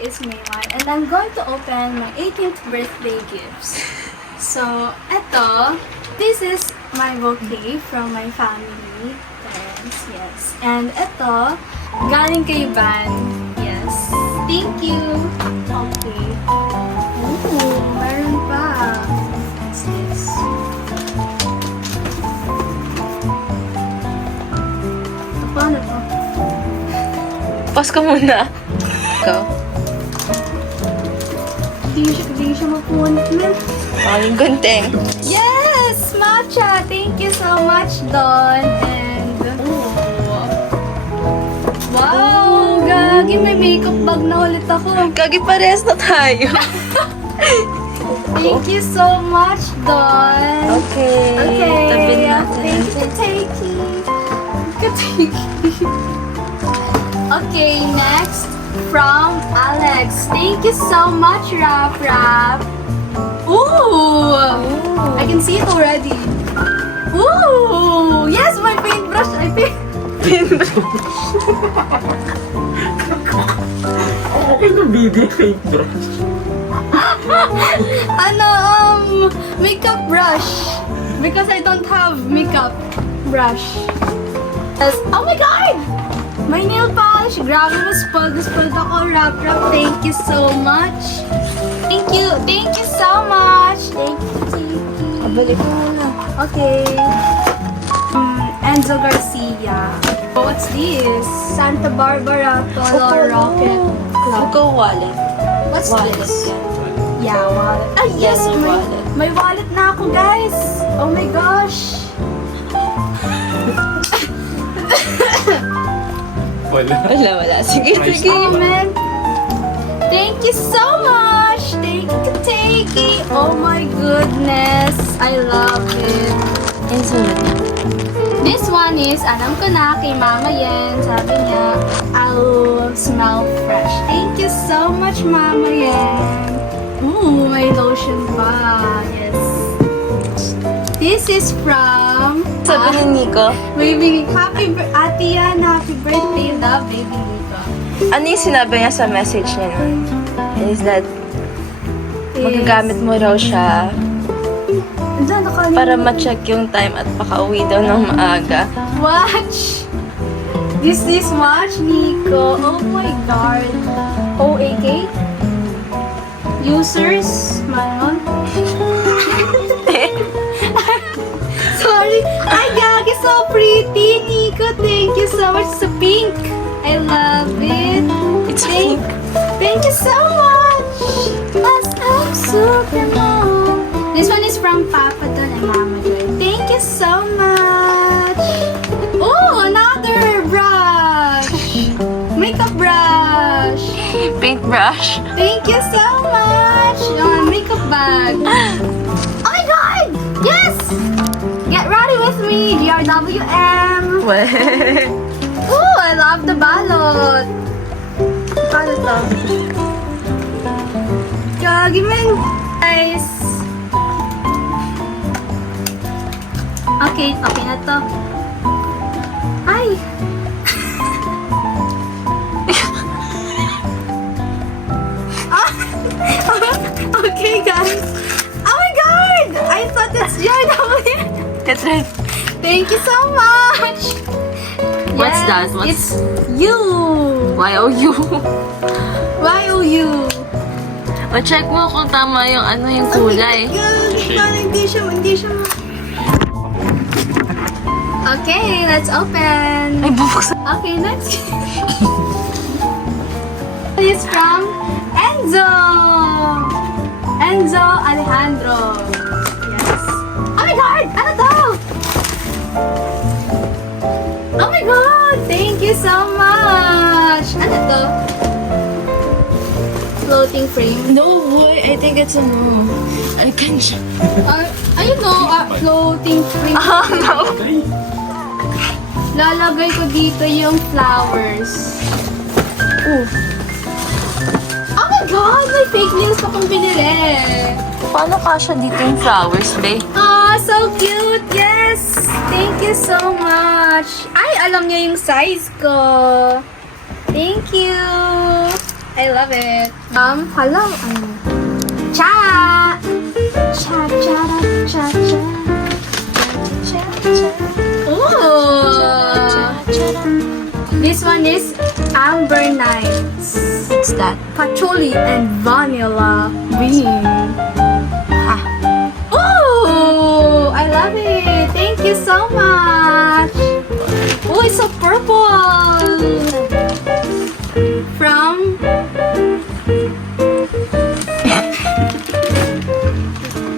is May 1 and I'm going to open my 18th birthday gifts. So, eto, this is my bouquet from my family, parents, yes. And eto, galing kay Van, yes. Thank you. Okay. Ooh, meron pa. What's this? Paano to? Pause ka muna. Ikaw. Hindi siya mapunit. Maraming gunting. Yes! Matcha! Thank you so much, Don. And, wow! Gagi, may makeup bag na ulit ako. Gagi, parehas na tayo. Thank you so much, Don. Okay. Tabi natin. Thank you, Kateki. Okay, next from Alex. Thank you so much, Rap Rap. Ooh! I can see it already. Ooh! Yes, my paintbrush. Ano baby paintbrush? Makeup brush. Because I don't have makeup brush. Yes. Oh my God! My nail polish. Grabe, spoiled ako. Rap Rap, thank you so much. Thank you so much. Thank you. Abalik mo muna. Okay. Enzo Garcia. What's this? Santa Barbara Color Rocket Club. Go wallet. What's Wallet. this? Yeah, wallet. Ah, yes, Yellow may, wallet. may wallet na ako, guys. Oh my gosh. Wala. Sige, Nice. sige. Oh, man. Thank you so much. Thank you. Oh my goodness. I love it. Yung sunod na. This one is, alam ko na, kay Mama Yen. Sabi niya, I'll smell fresh. Thank you so much, Mama Yen. Ooh, may lotion pa. Yes. This is from... Sabi ni Nico, Baby, Ate Yan, happy birthday, love, Baby Nico. ano yung sinabi niya sa message niya nun? Is that magagamit mo raw siya Andiyan, nakalina. para ma-check yung time at pakauwi daw ng maaga. Watch! This watch, Nico. Oh my God. OAK? Users? Manon? Sorry. Ay, Gagi, so pretty, Nico. Thank you so much. Sa pink. I love it. It's Thank you so much. As I'm super mom. This one is from Papa Don and Mama Joy. Thank you so much. Oh, another brush. Makeup brush. Paintbrush. Thank you so much. Makeup bag. Oh my God! Yes! Get ready with me, GRWM. Oh, I love the balot. Balot to. Gagi man, guys. Okay na to. Ay! Okay, guys. Oh my God! I thought it's GRWM. That's right. Thank you so much. What's Yes, that? What's- It's you. YOU. YOU. Ma-check mo kung tama yung yung kulay. Parang hindi siya Okay, let's open. Ay, bubuksan. Okay, next. It's from Enzo. Enzo Alejandro. Yes. Oh my God! Ano to? Oh my God! Thank you so much! Ano to? Floating frame. No boy, I think it's I can Ayun no, floating frame. no. Lalagay ko dito yung flowers. Oh my God! May fake nails pa kong binili. Paano kasha dito yung flowers, babe? So cute! Yes! Thank you so much! Ay, alam niya yung size ko. Thank you! I love it. Hello, cha! Cha, cha, cha, cha. Cha, cha. Ooh! This one is Amber Nights. What's that? Patchouli and vanilla bean. Ah. Oh, I love it. Thank you so much. Oh, it's so purple. From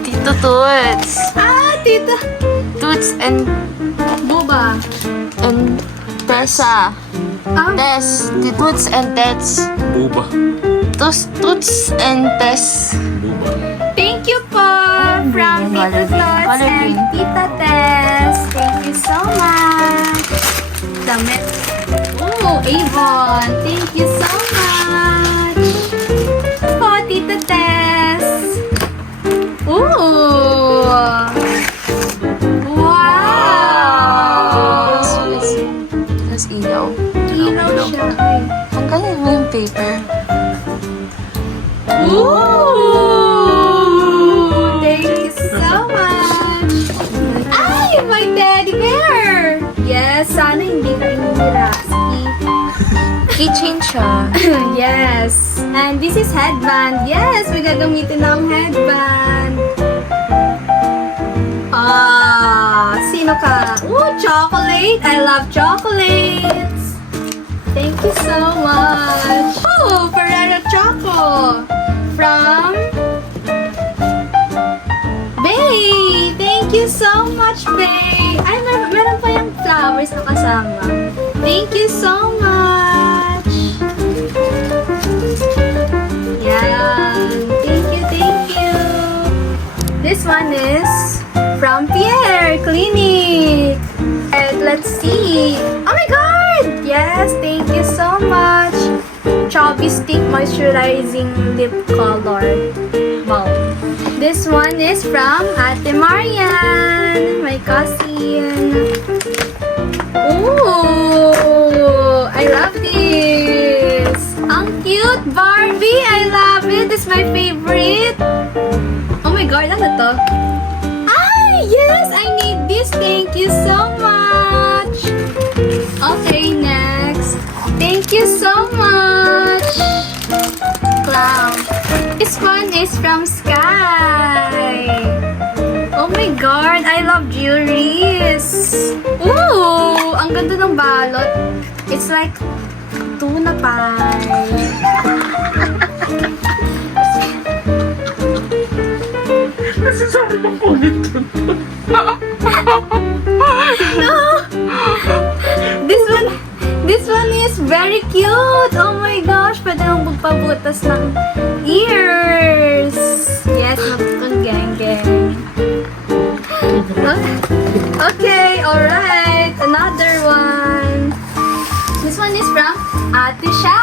Tito Toots. Tita Toots and Tessa. Tess. Toots and Tets. Buba. Toots and Tess. Buba. Thank you po from Color Tita green. Tots Color and green. Tita Tess. Thank you so much. Damit. Oh, Avon. Thank you so much. Po, Tita Tess. Ooh. Wow. Tapos ilaw. Ilaw siya. Tanggalin mo yung paper. Ooh! Thank you so much! Ay! My teddy bear! Yes, sana hindi ka inirasi. Keychain siya. Yes! And this is headband. Yes, may gagamitin ng headband. Sino ka? Ooh, chocolate! I love chocolates! Thank you so much! Oh, Ferrero Choco! From Bay! Thank you so much, Bay! Ay, meron pa yung flowers na kasama. Thank you so much! Yan! Thank you, thank you! This one is from Pierre Clinic! And let's see! Oh my God! Yes, thank you so much! Chubby Stick Moisturizing Lip Color. Wow. This one is from Ate Marian, my cousin. Ooh, I love this. Ang cute Barbie. I love it. This is my favorite. Oh my God, ano to? Ay, yes, I need this. Thank you so much. Okay, next. Thank you so much. Clown. This one is from Sky. Oh my God, I love jewelries. Ooh, ang ganda ng balot. It's like tuna pie. Nasasabi mo po nito. No! This one is very cute. Oh my gosh, pwede nang magpabutas ng ears. Yes, matutong geng-geng. Okay, alright. Another one. This one is from Ate Sha.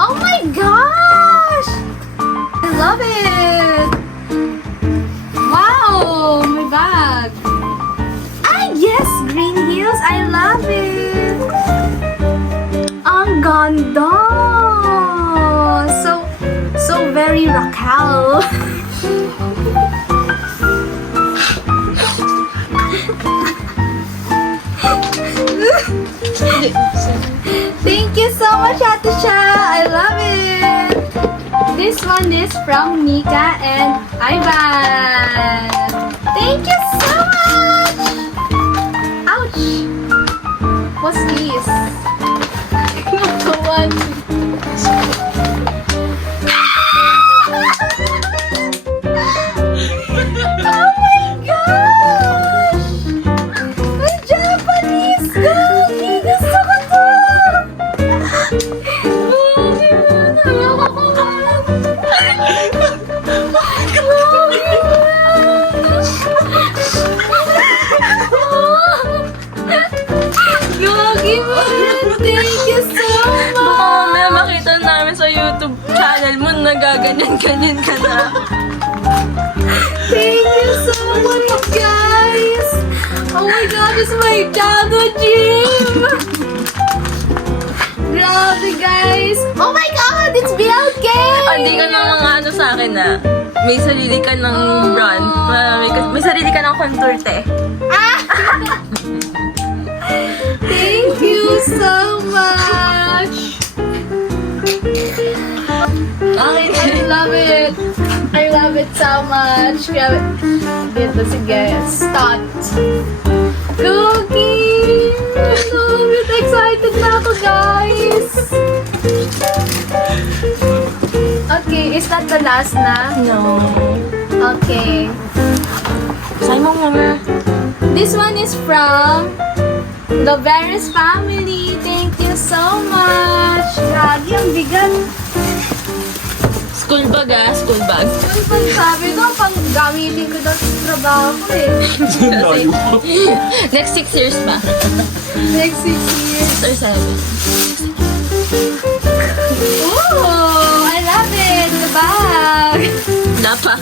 Oh my gosh! I love it. Wow, my bag. Ah, yes, green heels. I love it. Ang ganda. So very Raquel. Thank you so much, Ate Sha. I love it. This one is from Nika and Ivan. Thank you so much. Ouch. What's this? One. Oh my gosh! May Japanese doggy! Gusto ko to! Yogi man! Thank you so much! Baka mamaya makita namin sa YouTube channel mo, nagaganyan-ganyan ka na. Thank you so much, guys! Oh my God, it's my childhood dream! Grabe, guys! Oh my God, it's BLT! hindi ka ng mga ano sa akin na. May sarili ka ng brand. May sarili ka ng contour, te. Thank you so much! Okay. I love it! I love it so much! Grabe. Dito, sige. Start! Cookie! I love it! Excited na ako, guys! Okay, is that the last na? No. Okay. Sa'yo mo muna. This one is from the Veres family. Thank you so much! Lagi, ang bigat. School bag ah, school bag. Yung pang sabi ko, pang gamitin ko daw sa trabaho ko eh. Layo. Next 6 years pa. Next 6 years. 6 or 7. Oh, I love it! The bag! Wala pa.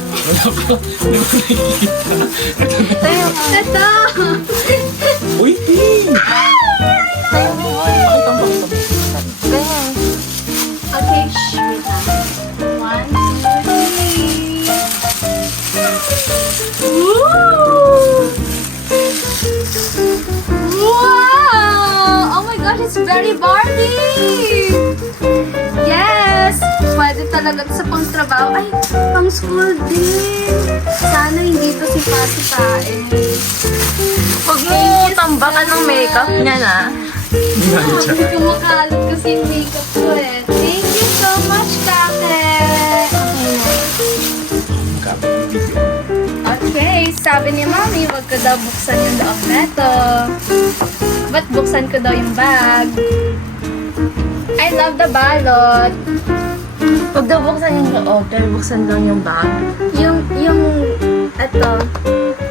Ito! Uy, Ting! Tayo mo. Ganyan. Okay, shh, wait lang. 1, 2, 3. Woo! Wow! Oh my gosh, it's very Barbie! Yes! Pwede talaga sa pang-trabaho. Ay, pang-school din. Sana hindi to si Pasipain. Huwag mo tambakan ng makeup niya na. Hindi ko makalat kasi yung makeup ko eh. Thank you so much, Kake! Okay, sabi ni Mami, wag ko daw buksan yung loob neto. Ba't buksan ko daw yung bag? I love the balot. Huwag daw buksan yung loob, pero buksan lang yung bag. Ito.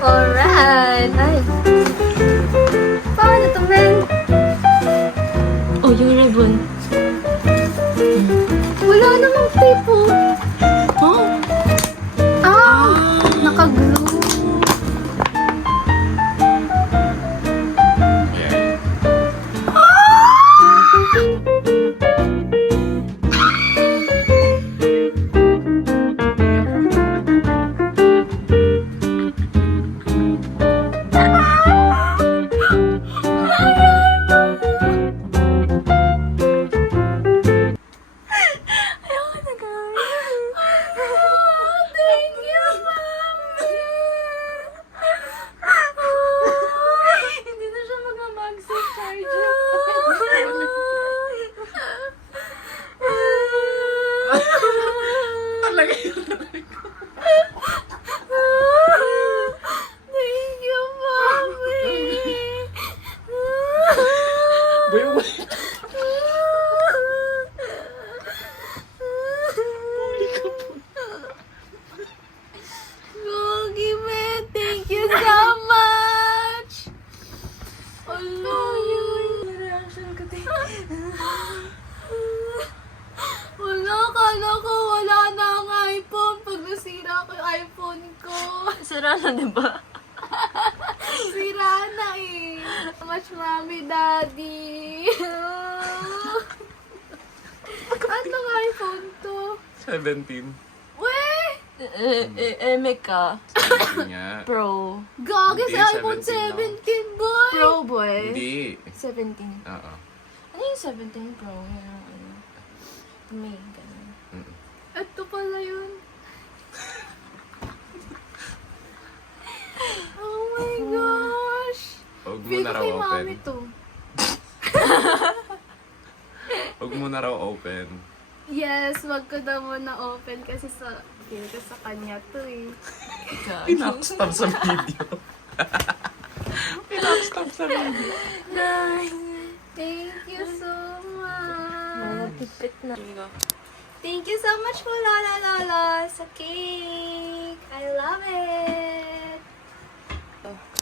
Alright. Ay. Paano to, men? Oh, yung ribbon. Wala namang tape, oh. Oh? Naka-glue. Thank you, Mami! Hindi na siya mag-mag sa charger. Talaga yun. Thank you, Mami! Boy, boy. Gogi, man! Thank you so much! Hello! Reaction ko din. Wala, kala ko wala na ang iPhone pag nasira ko yung iPhone ko. Sira na, di ba? Sira na eh. So much, Mami, Daddy. Anong iPhone to? 17. Weh! Emek ka. Hindi nga. Pro. Gagi Hindi, sa iPhone 17 17, boy! Pro boy. Hindi. 17. Oo. Ano yung 17 Pro? Yung ano? May ganun. Mm. Ito pala yun. Oh my gosh! Huwag mo Feel na ko raw kay open. Mami to. Huwag mo na raw open. Yes, wag ko daw muna open kasi feel ko sa kanya to eh. Pinakstop sa video. Pinakstop sa video. Thank you so much. Tipit na. Thank you so much po, Lola Lola, sa cake. I love it.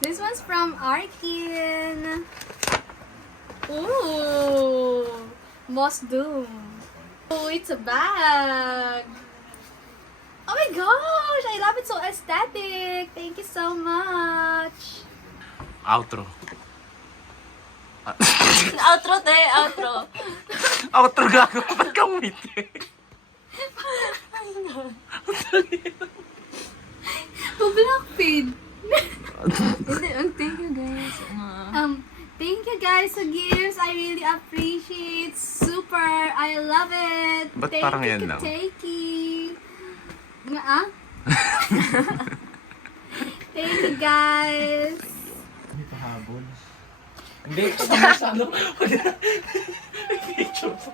This one's from Arkin. Ooh, Moss Doom. Oh, it's a bag. Oh my gosh, I love it, so aesthetic. Thank you so much. Outro. Outro, te. Outro. Outro gago. Ba't kang umiti? Blackpink. Hindi, thank you guys. Thank you guys sa gifts. I really appreciate. Super. I love it. Ba't Thank parang you, yan lang? Kiteki. Nga ah? Thank you guys. Hindi, kasama sa ano. Picture po.